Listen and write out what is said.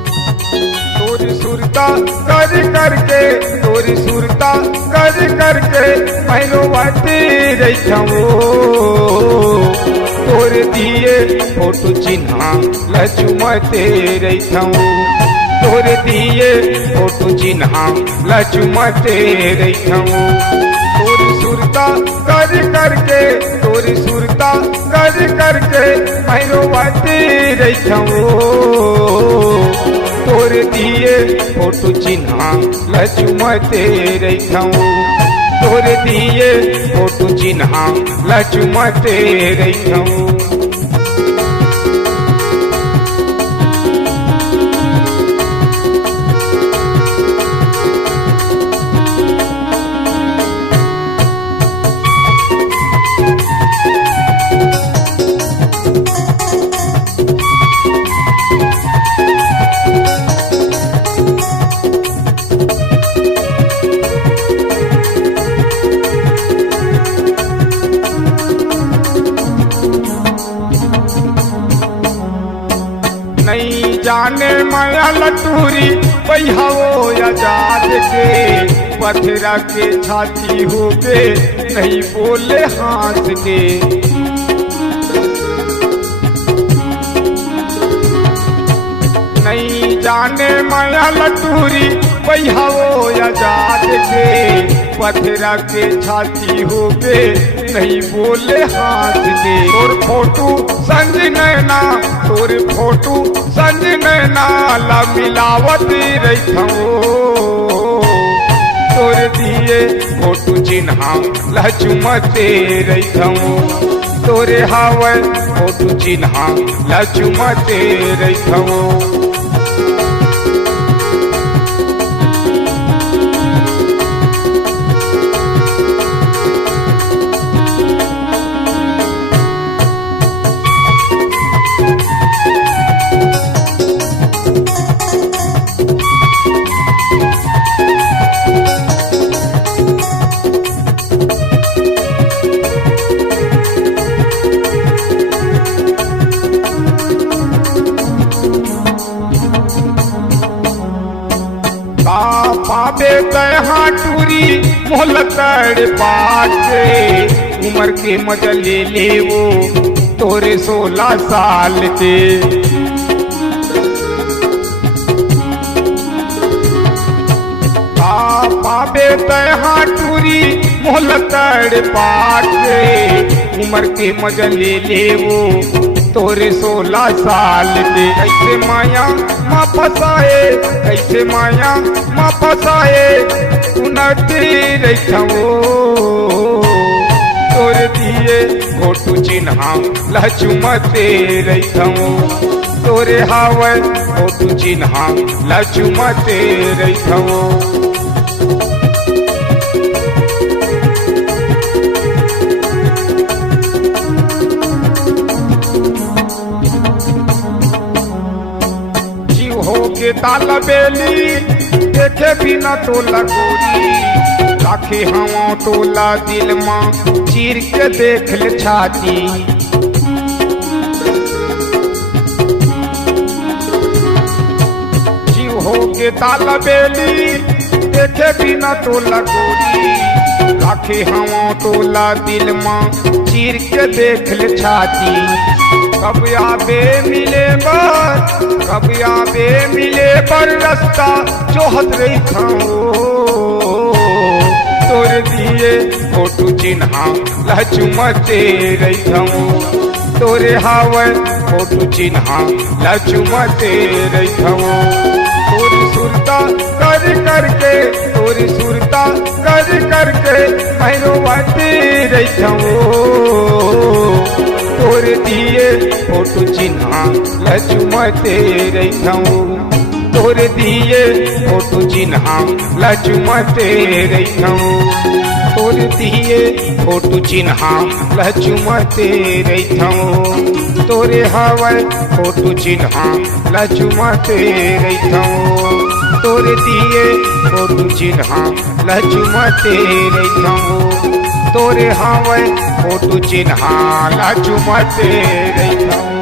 तोरी सुरता कर करके तोरी सुरता कर करके मैनो बाती रही तोर दिए फोटो चिन्हा लचुमते रही तोर दिए फोटो चिन्हा लचुमते रही तोरी सुरता कर करके तोरी सुरता कर करके मैनो बाती रही तोर दिए फोटो चिन्हा लचुमते रही तोर दिए फोटो चिन्हा लचुमते रही नहीं जाने माया लटूरी बहियाओ आजाद के पथरा के छाती हो गए नहीं बोले हाथ के नहीं जाने माया लटूरी बहियाओ आजाद के पथरा के छाती हो गए नहीं बोले हाथ के तोर फोटो संज नैना तोर फोटो संज नैना ला मिलावती रही तोर दिए फोटो चिन्हा लचुमते रही तोरे हावे फोटो चिन्हा लचुमते रही पाबे तहा टूरी मोल तड़ पाटे उम्र के मजा ले ले वो तोरे 16 साल के पाबे तहा टूरी मोल तड़ पाटे उम्र के मजा ले ले वो तोरे 16 साल के कैसे माया माँ फसाए कैसे माया माँ फसाए उनती रही तोर दिए फोटो चिन्हा लचुमते रही तोरे हावे फोटो चिन्हा लचुमते रही के ताला बेली देखे बिना तो लगोरी राखे हवा टोला दिल माँ चीर के देख ले छाती जीव हो के ताला बेली देखे बिना तो लगोरी राखे हवा टोला दिल माँ चीर के देख ले छाती कब आबे मिले पर रास्ता जोहत रही तोर दिए फोटो चिन्हा लचुमते रही तोरे हावे फोटो चिन्हा लचुमते रही तोरी सुरता कर करके तोरी सुरता कर करके मैनो बाती रही तोर दिए फोटो चिन्हा लचुमते रही तोरे दिए फोटो चिन्हा लचुमते रहिथऊं तोरे दिए फोटो चिन्हा लचुमते रहिथऊं तोरे हवै फोटो चिन्हा लचुमते रहिथऊं तोरे दिए फोटो चिन्हा लचुमते रहिथऊं तोरे हवै फोटो चिन्हा लचुमते रहिथऊं।